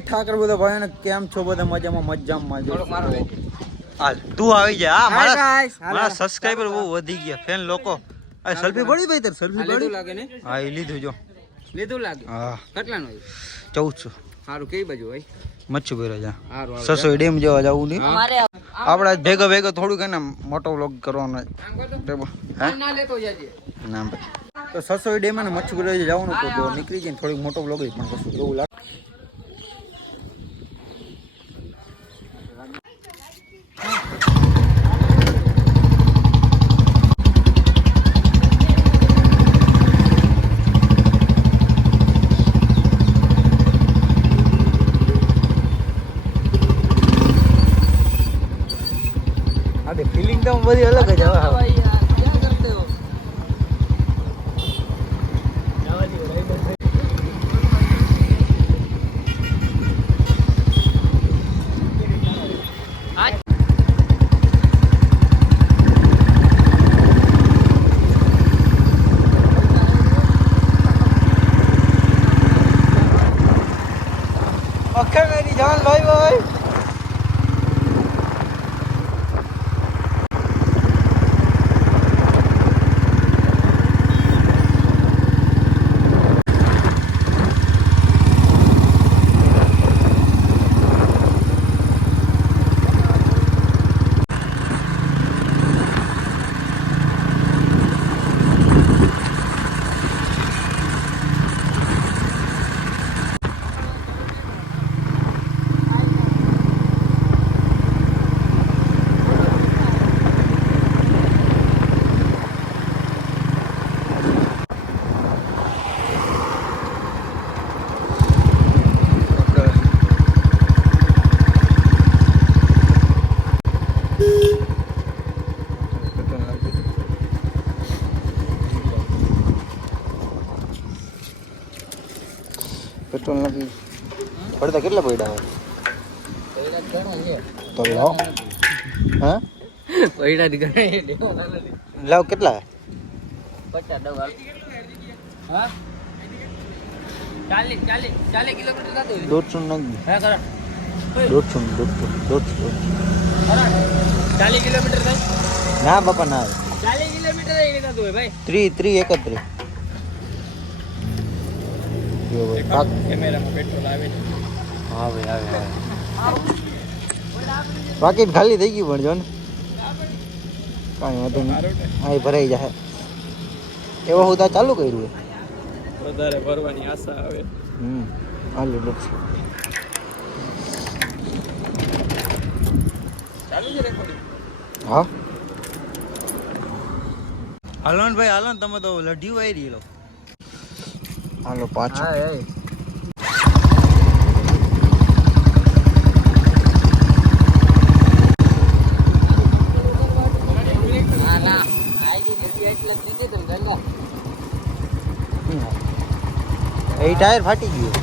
ઠાકર બધા ભાઈઓને કેમ છો? બધા મજામાં હાલ તું આવી જા. હા મારા સબસ્ક્રાઇબર બહુ વધી ગયા, ફેન લોકો. આ સેલ્ફી પડી ભાઈ, તાર સેલ્ફી પડી લાગે ને? હા એ લીધું જો. લીધું લાગે. હા કેટલાનો? 1400. સારું. કઈ બાજુ ભાઈ? મચ્છુ બેરા જા. સસો ડેમ જવા જવું નહીં. આપણે ભેગો થોડુંક ને મોટો વ્લોગ કરવાનો. ના લેતો જાજે. ના ભાઈ તો સસો ડેમ ને મચ્છુ બેરા જવાનું તો જો નીકળી જાય થોડીક મોટો વ્લોગ પણ કશું એવું લાગે. ફીલિંગ તો બધી અલગ જ આવે. ઓકે મેરી જાન ભાઈ ભાઈ. પેટ્રોલ નથી પડતા. કેટલા પડ્યા તો લાવ. હા પૈડા દી ગણે લાવ. કેટલા? 50 હા 40 કિલોમીટર થતું. 150 નાખી. હા કરો 150 40 કિલોમીટર થાય. ના બાપા ના 40 કિલોમીટર એ થતું હોય ભાઈ. 31 કેમેરામાં પેટ્રોલ આવે ને. હા ભાઈ આવે. બાકી ખાલી થઈ ગયું પણ જો ને કાંઈ વાંધો નહીં. હા ભરાઈ જાય એવો હું તો ચાલુ કર્યું. વધારે ભરવાની આશા આવે. હાલો લક્ષ ચાલુ છે રેકોર્ડિંગ. હા હાલો ને ભાઈ હાલો ને. તમે તો લઢ્યું આવી રહી લો. હાલો પાછો. એ ટાયર ફાટી ગયું.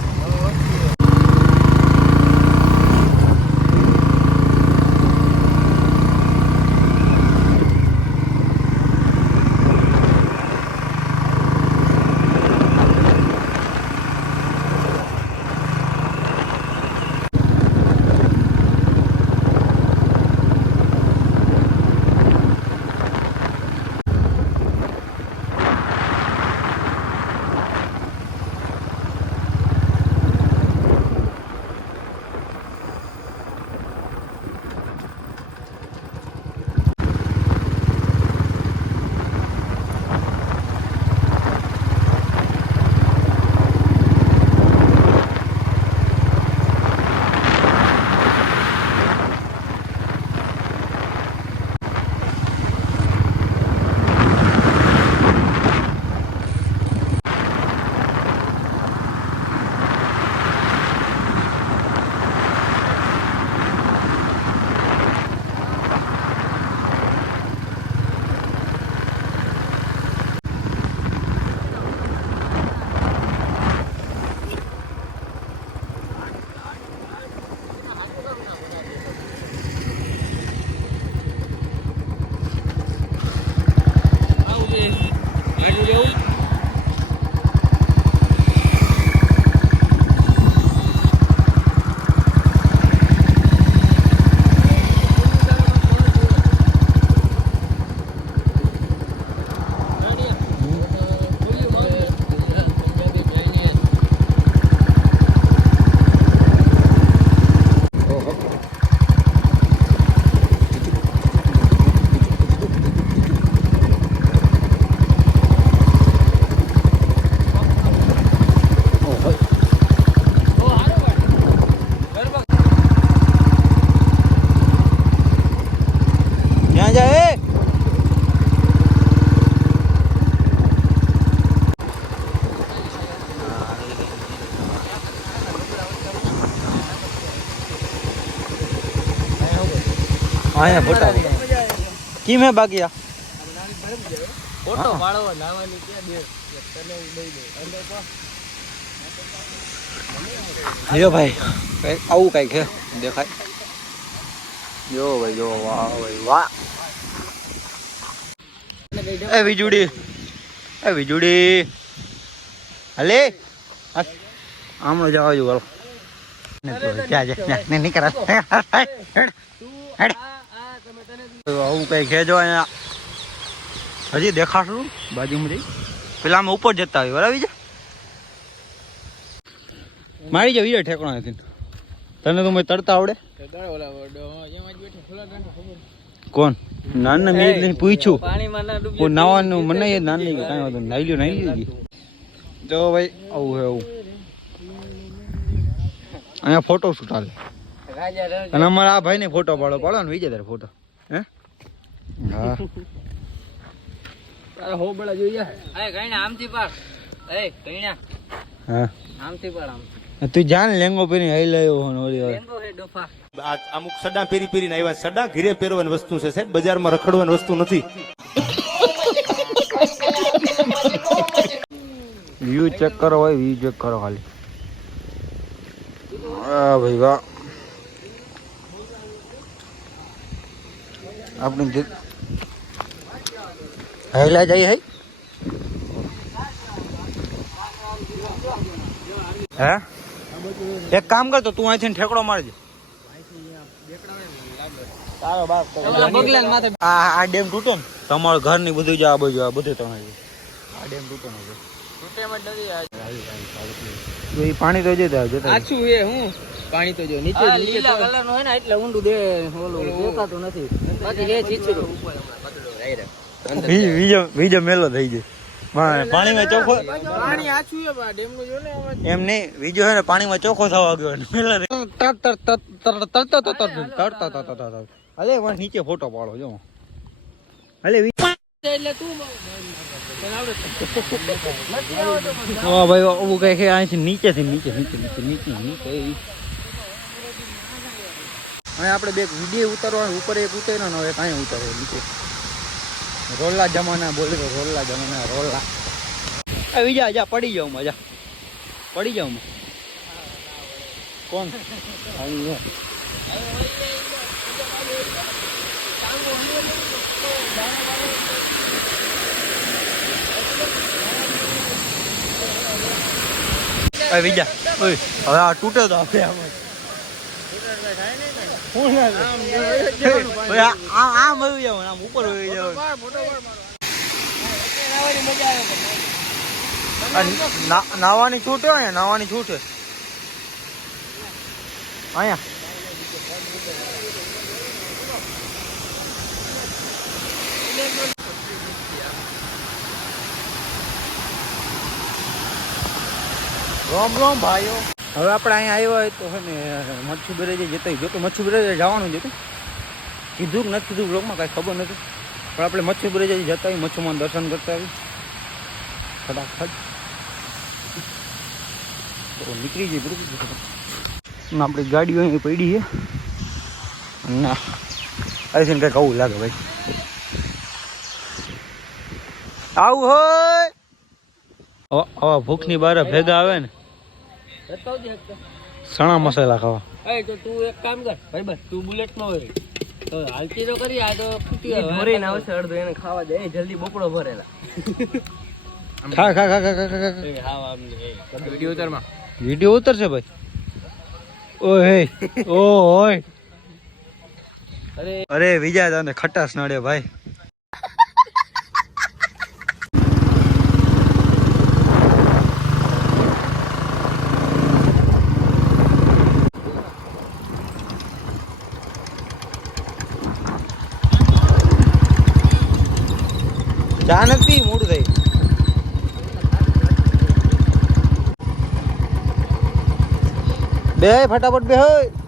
અહીંયા ફોટા કી મેં બાકી આ ફોટો પાડવા નાવાની કે દે તને દઈ દે અંદર તો લ્યો ભાઈ કઈ આવું કઈ છે દેખાય જો ભાઈ જો વાહ ભાઈ વાહ એ વીજુડી હલે આમનો જવા જો ગલો ક્યાં છે નહીં કરા આવું કઈ ખેજો અહીંયા હજી દેખાશું બાજુમાં જઈ પેલા અમે ઉપર જતા હોય બરાબર છે મારી જાવ વીર ઠેકણો નથી તને તો મેં તરતા આવડે કોણ નાના મેં નહીં પૂછ્યું કોઈ નાવાનું મને એ નાન નહીં કાંઈ વાંધો નાઈ લીધી જો ભાઈ આવું હે આવું અહીંયા ફોટો શૂટ હાલે અને અમારા આ ભાઈને ફોટો પાડો ને વિજય તારે ફોટો હે હા તારે હો બળા જોઈએ એ કઈના આમથી પાડ એ કઈના હા આમથી પાડ આમ તું જાન લેંગો પહેરી હઈ લાયો ઓલી લેંગો હે ડોફા આ અમુક સડા પહેરીને આવ્યા સડા ઘીરે પહેરવાની વસ્તુ છે સાહેબ બજારમાં રખડવાની વસ્તુ નથી વ્યૂ ચેક કરો ભાઈ વ્યૂ ચેક કરો ખાલી વાહ ભાઈ વાહ આપણે હેલા જઈ હે હે એક કામ કર તો તું અહીંથી ઠેકડો મારજે આ ડેમ તૂટો ને તમારું ઘર ની બધું જ આ બાજુ આ બધું તમે આ ડેમ તૂટો ને એ પાણી તો જતા આછું એ હું પાણી તો જો નીચે લીલા કલર નો હોય ને એટલે ઊંડું દે ઓલું દેખાતું નથી બાકી રે ચીચરો બીજો મેલો થઈ જાય પાણીમાં ચોખ્ખો પાણી આછું છે ડેમ નું જો ને એમ નહીં બીજો છે ને પાણીમાં ચોખ્ખો થવા ગયો અલે નીચે ફોટો પાડો જો અલે એટલે તું ભાઈ આવું કઈ છે અહીંથી નીચેથી નીચે હવે આપણે બે વિડીયો ઉતારવાનું ઉપર એક ઉતાર્યો ને હવે કાંઈ ઉતાર્યો નીચે રોલા જમાના બોલે તો રોલા જમાના રોલા વિજા જા પડી જાઉં મજા પડી જાઉં કોણ વિજા હવે આ તૂટે તો આપણે આમ આવી જાવ આમ ઉપર આવી જાવ નાવાની છૂટ હોય નાવાની છૂટ અહીંયા રોમ ભાઈઓ હવે આપણે અહીંયા આવ્યા હોય તો છે ને મચ્છુ બેરેજે જતા જો તો મચ્છુ બેરેજે જવાનું જ હતું કીધું કે નથી કીધું બ્લોગમાં કાંઈ ખબર નથી પણ આપણે મચ્છુ બેરેજે જતા હોય મચ્છુમાં દર્શન કરતા આવી ફટાફટ તો નીકળી જઈએ બરોબર આપણી ગાડીઓ અહીં પડી છે ના અહીંથી કંઈક આવું લાગે ભાઈ આવું હોય હવે ભૂખની બારે ભેગા આવે ને સણા મસાલા ખાવા તો તું એક કામ કર ભાઈ બસ તું બુલેટ માં હોય તો હાલતી તો કરી આ તો ફૂટી ભરીને આવશે અડધો એને ખાવા દે જલ્દી બોકડો ભરેલા ખા વિડીયો ઉતારમાં વિડીયો ઉતરશે ભાઈ ઓય ઓય અરે વિજય તને ખટાશ નડે ભાઈ ચા નથી મોડું થઈ બે ફટાફટ બે હોય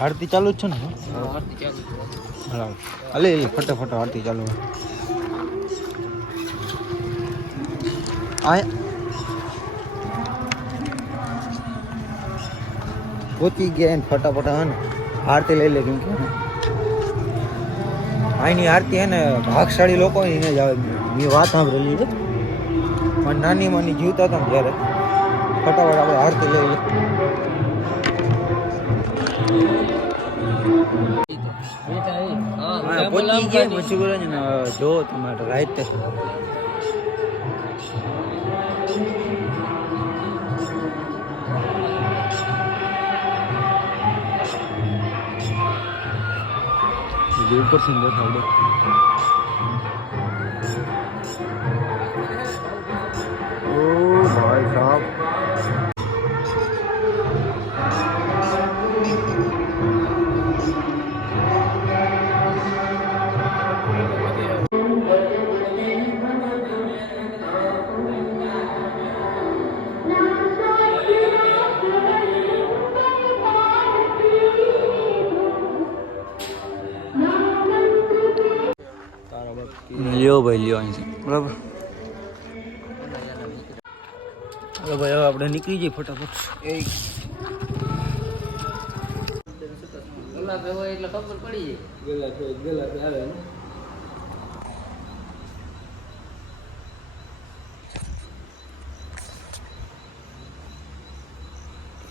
આરતી ચાલુ જ છે ને આરતી ચાલુ છે. બરાબર અલે ફટાફટ આરતી ચાલુ આ પહોંચી ગયા ને ફટાફટ હે ને આરતી લઈ લે કેમ કે અહીંની આરતી હે ને ભાગશાળી લોકો એને જ આવે મેં વાત સાંભળેલી છે પણ નાની માની જીવતા હતા ને ત્યારે ફટાફટ આપણે આરતી લઈ લે પહોંચી ગયા પછી બોલે છે ને જો તમારે રાઈટ ઉપર સુંદર થાવડો ઓ ભાઈ સાહેબ લ્યો ભાઈ લ્યો અહીંથી બરાબર હવે ભાઈ હવે આપણે નીકળી જઈએ ફટાફટ એ ગુલાબ હોય એટલે ખબર પડી જાય ગુલાબ આવે ને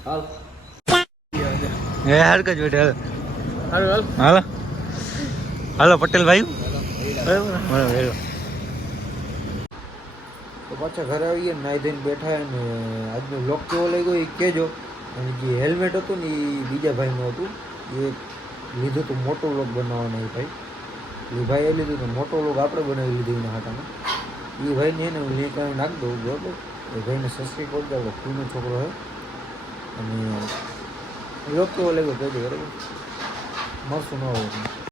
હાલ એ હરકત બેઠે હાલ હાલો હાલો પટેલ ભાઈ બરાબર તો પાછા ઘરે આવીએ નાઈ ધોઈને બેઠા ને આજનો વ્લોગ કેવો લાગ્યો એ કહેજો અને જે હેલ્મેટ હતું ને એ બીજા ભાઈનું હતું એ લીધું તો મોટો વ્લોગ બનાવવાનો એ ભાઈ એ ભાઈએ લીધું તો મોટો વ્લોગ આપણે બનાવી લીધું એના હાટામાં એ ભાઈને એને હું લિંક નાખી દઉં બરાબર એ ભાઈને સબસ્ક્રાઈબ કરી દો ફૂલનો છોકરો હોય અને વ્લોગ કેવો લાગ્યો કહેજો બરાબર મળશું ન હોય